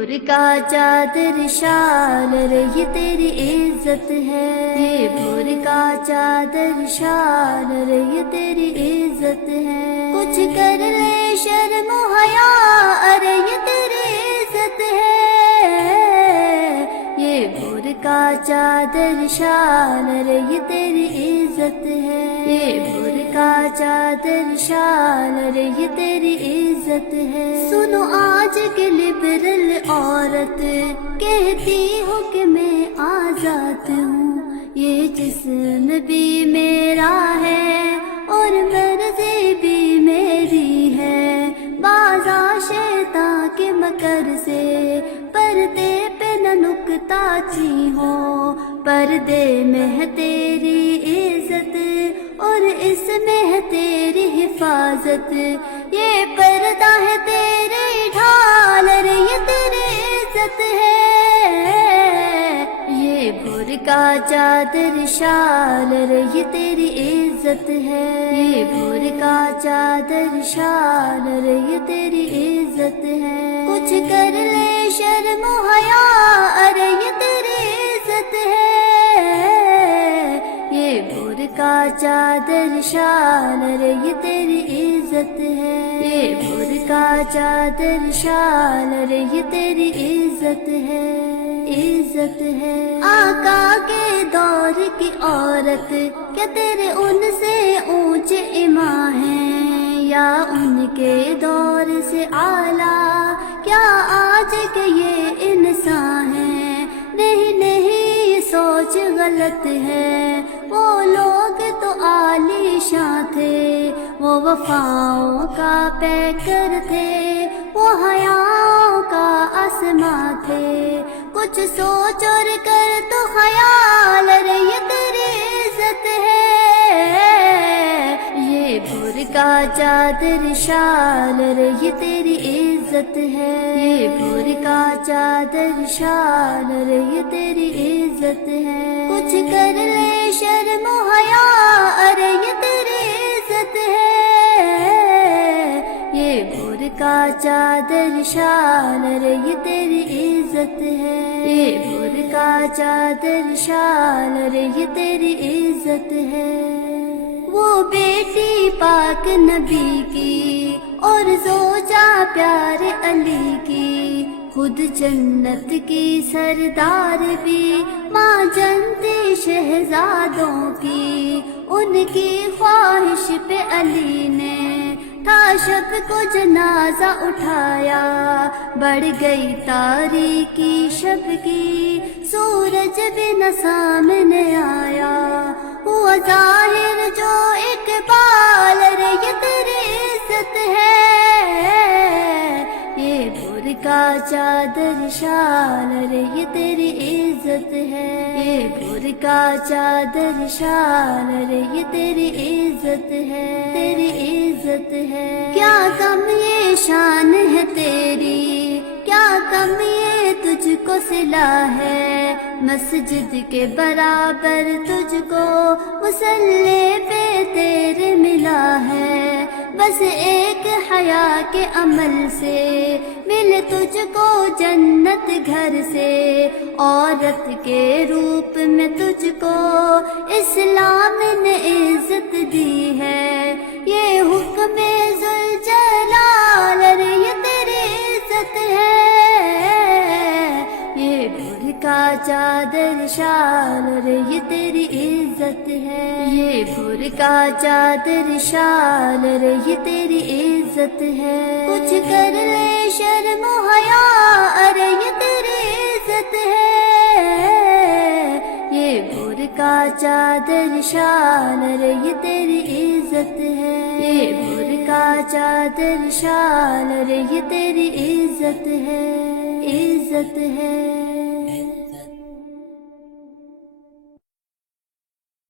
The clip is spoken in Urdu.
کا چادر شال رے یہ تیری عزت ہے، یہ بھور کا چادر شال رے یہ تیری عزت ہے، کچھ کر لے شرم و حیا ارے یہ تیری عزت ہے، یہ بھور کا چادر شال رے یہ تیری عزت ہے، یہ بھور کا چادر شال رے یہ تیری عزت ہے۔ سنو آج کے لبرل عورت کہتی ہوں کہ میں آزاد ہوں، یہ جسم بھی میرا ہے اور مرضی بھی میری ہے، بازا شیطان کے مکر سے پردے پہ نہ نکتا چی ہو، پردے میں ہے تیری عزت اور اس میں ہے تیری حفاظت، یہ پردہ ہے تیری ڈھال رے یہ تیری عزت ہے، یہ بھور کا چادر شال رے یہ تیری عزت ہے، یہ بھور کا چادر شال رے یہ تیری عزت ہے، کچھ کر لے شرم و حیا ارے یہ تیری عزت ہے، یہ بھور کا چادر شال رے یہ تیری عزت ہے، یہ بھور کا چادر شال رے یہ تیری عزت ہے، عزت ہے۔ آقا کے دور کی عورت کیا تیرے ان سے اونچے اماں ہیں، یا ان کے دور سے اعلیٰ، کیا آج کے یہ انسان ہیں؟ نہیں نہیں یہ سوچ غلط ہے، وہ لوگ تو عالی شان تھے، وہ وفاؤں کا پیکر تھے، وہ حیاؤں کا آسماں تھے، کچھ سوچ اور کر تو خیال رے یہ تیری عزت ہے، یہ بھور کا چادر شال رے یہ تیری عزت ہے، یہ بھور کا چادر شال رے یہ تیری عزت ہے، کچھ کر لے شرم و حیا ارے یہ تیری عزت ہے، یہ بھور کا چادر شال رے یہ تیری عزت ہے، یہ بھور کا چادر شال رے یہ تیری عزت ہے۔ وہ بیٹی پاک نبی کی اور زوجہ پیارے علی کی، خود جنت کی سردار بھی، ماں جنتی شہزادوں کی، ان کی خواہش پہ علی نے تھا شب کو جنازہ اٹھایا، بڑھ گئی تاریکی شب کی، سورج بھی نہ سامنے آیا، ہوا ظاہر جو اقبال رے یہ تیری عزت ہے، یہ بھور کا چادر شال رے یہ تیری عزت ہے، یہ بھور کا چادر شال رے یہ تیری عزت ہے، تیری عزت ہے۔ کیا کم یہ شان ہے تیری، کیا کم یہ تجھ کو صلہ ہے، مسجد کے برابر تجھ کو مصلی پہ تیرے ملا ہے، بس ایک حیا کے عمل سے مل تجھ کو جنت گھر سے، عورت کے روپ میں تجھ کو اسلام نے عزت دی ہے، یہ حکم ذوالجلال رے یہ تیری عزت ہے، یہ بھور کا چادر شال رے یہ تیری عزت ہے، یہ بھور کا چادر شال رے یہ تیری عزت ہے، کچھ کر لے شرم و حیا ارے یہ تیری عزت ہے، یہ بھور کا چادر شال رے یہ تیری عزت ہے، یہ بھور کا چادر شال رے یہ تیری عزت ہے، عزت ہے۔